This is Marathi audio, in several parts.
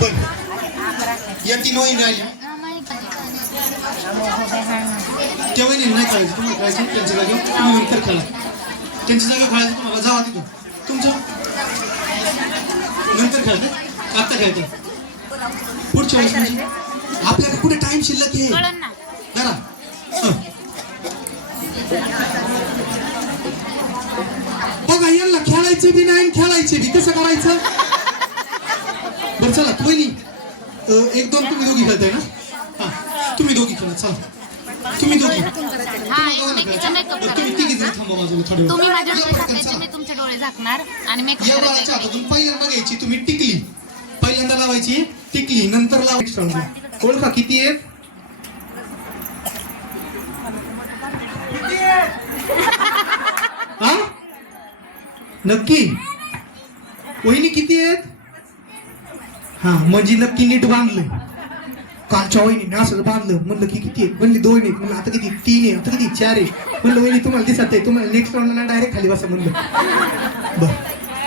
बर या तीन वहिनी राहिल्या. त्या वहिनी नाही करायचं. तुम्हाला करायचं त्यांच्या जागेवर तुम्ही नंतर खेळा त्यांच्या जागेवर खेळायचं तुम्हाला. जावा तिथून. तुमचं? नंतर खेळते आत्ता खेळते पुढच्या वेळेस म्हणजे आपल्याकडे कुठे टाइम शिल्लक आहे? जरा. बघा यांना खेळायचे बी नाही खेळायचे बी. कसं करायचं बरं चला तू वहिनी अं, एक दोन तुम्ही दोघी खेळताय ना हा तुम्ही दोघी खेळा चला. तुम्ही दोघी. हा एकमेकीचा मेकअप बरं, तुम्ही तिघी जण थांबा तुम्ही माझे या डोळे पटकन, झाकायचे चला. मी तुमचे डोळे झाकणार आणि मेकअप करायचा पहिल्यांदा घ्यायची तुम्ही टिकली. पहिल्यांदा लावायची टिकली नंतर लावायची. ओळखा किती आहेत? हा? नक्की? वहिनी किती आहेत? हा म्हणजे नक्की नीट बांधलं कालच्या वहिनी असं बांधलं. म्हणलं की किती आहे? म्हणली दोन आहेत. म्हणलं आता किती? तीन आहे आता किती? चार आहे म्हणलं वहिनी तुम्हाला दिसत आहे. तुम्हाला नेक्स्ट राऊंडला डायरेक्ट खाली बसा म्हणलं. बर.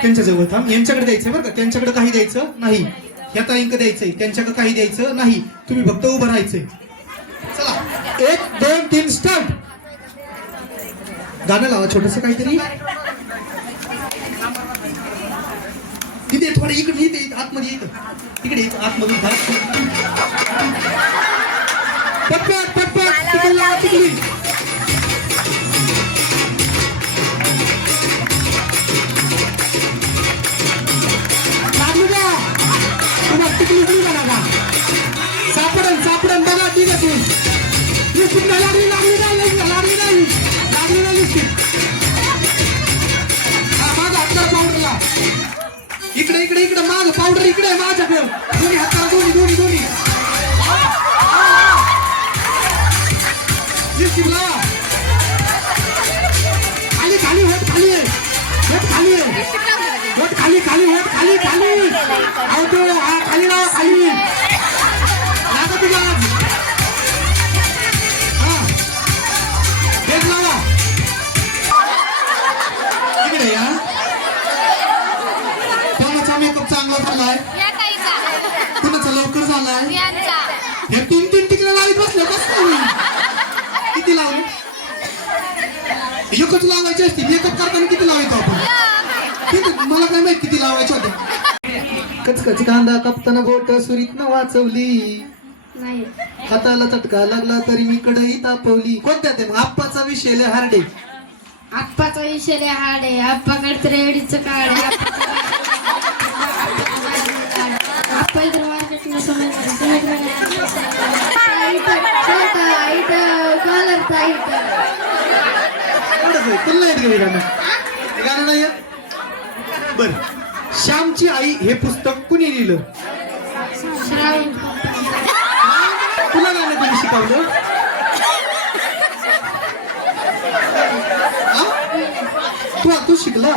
त्यांच्या जवळ थांब. यांच्याकडे द्यायचं बरं का? त्यांच्याकडे काही द्यायचं नाही. ह्या ताईंक द्यायचंय. त्यांच्याकडे काही द्यायचं नाही. तुम्ही फक्त उभं राहायचंय. चला. एक दोन तीन स्टार्ट गाणं लावा छोटस काहीतरी. तिथे थोडं इकडे येते आतमध्ये येतं इकडे येतं आतमध्ये. टिकली नाही बघा? का सापडन सापडन बघा आहे लिस्टिक नाही लागली लागली नाही लागली नाही लागली नाही. लिस्टिक हा माझा हातला पावडरला. इकडे इकडे इकडे माझं पावडर इकडे माझ्याकडे. दोन्ही हाताला दोन्ही दोन्ही दोन्ही. लिस्टिक लावा खाली खाली होत खाली आहे. होत खाली आहे. खाली खाली होत खाली खाली. अहो तो हा खाली लावा खाली. लागा तुला हा. हेच लावा. इकडे या. कोणाचा मेकअप चांगला झालाय? कुणाचा लवकर हे तीन तीन तिकडे लावित बसले बस किती लावले? एकच लावायचे असते मेकअप करताना किती लावायचो आपण? मला काय माहीत किती लावायचे होते. कचकच कांदा कापताना बोट सुरीतनं वाचवली. नाही. हाताला चटका लागला तरी मी कढई तापवली. कोणत्या ते? मग आप्पाचा विषय लय हार्डे आप्पाचा विषय लय हाड आहे. आप्पाकडे रेडीचं काढ आहे. आप्पा इथं मार्केटला समजलं. कॉलरचा इथं एवढंच आहे. तुला येत गेली गाणं हे? गाणं नाही येत? बर. श्यामची आई हे पुस्तक कुणी लिहिलं? तुला गाणं कोणी शिकवलं? तू तू शिकला?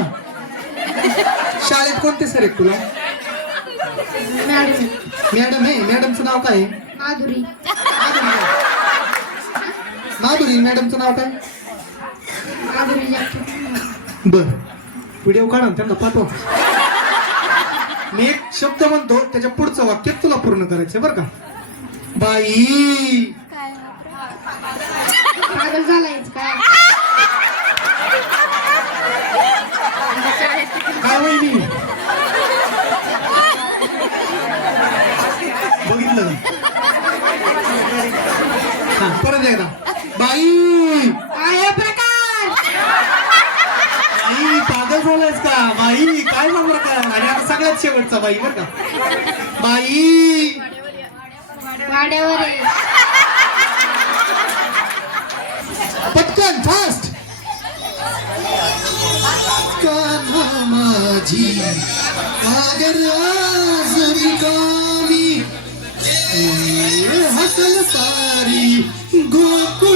शाळेत कोणते सर आहेत तुला? मॅडम. मॅडम आहे मॅडमचं नाव काय माधुरी. माधुरी. मॅडमचं नाव काय? माधुरी बर. व्हिडिओ काढा ना त्यांना पाठवा. मी एक शब्द म्हणतो त्याच्या पुढचं वाक्य तुला पूर्ण करायचं बरं का? बाई. पागल झालायच काय? काय वहिनी बघितलं का हा परत एकदा बाई काय प्रकार झालायस का? बाई काय सांगू का आणि आता सगळ्यात शेवटचा बाई बरं का? बाई. वाड्यावर पटकन फास्ट माझी. कागर आजरी कामी हसल सारी गोकुळ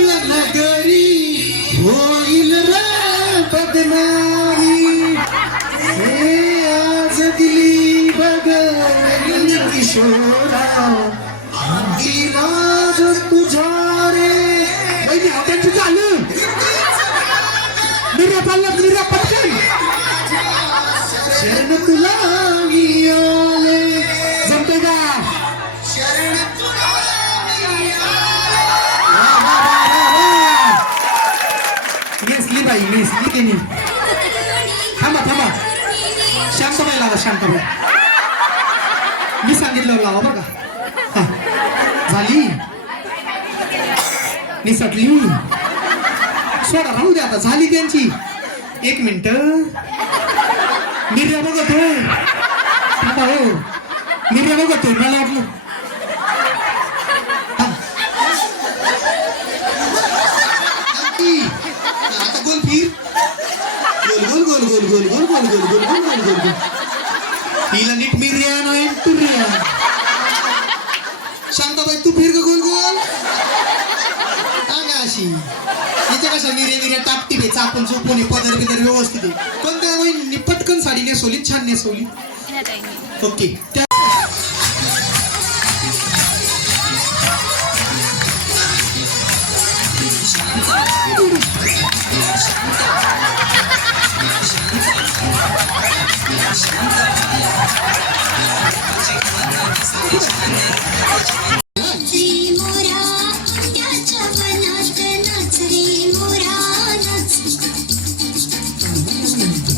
मला क्रीडा पटकन. शरण तुला मी आले जमते का? शरण घेसली बाई घेसली त्यांनी थांबा थांबा. शांतबाई लावा शांतबाई मी सांगितलं लावा बरं का. झाली. निसटली. सोडा राहू द्या आता. झाली त्यांची. एक मिनिट निर्या बघतोय थांबा हो निर्या बघतोय मला वाटलं हा. आता गोल फिर गोल गोल गोल गोल गोल गोल गोल गोल गोल गोल गोल गोल हिला नीट मिर्या नाही तुर्या शांताबाई तू फिर का गोल गोल सांगा अशी कशा मिऱ्या मिऱ्या टापटी बे चापून चोपून पदर बिदर व्यवस्थित कोणत्या वहिनी पटकन साडी नेसवली छान नेसवली. ओके. त्या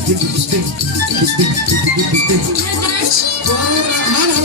Hadi hadi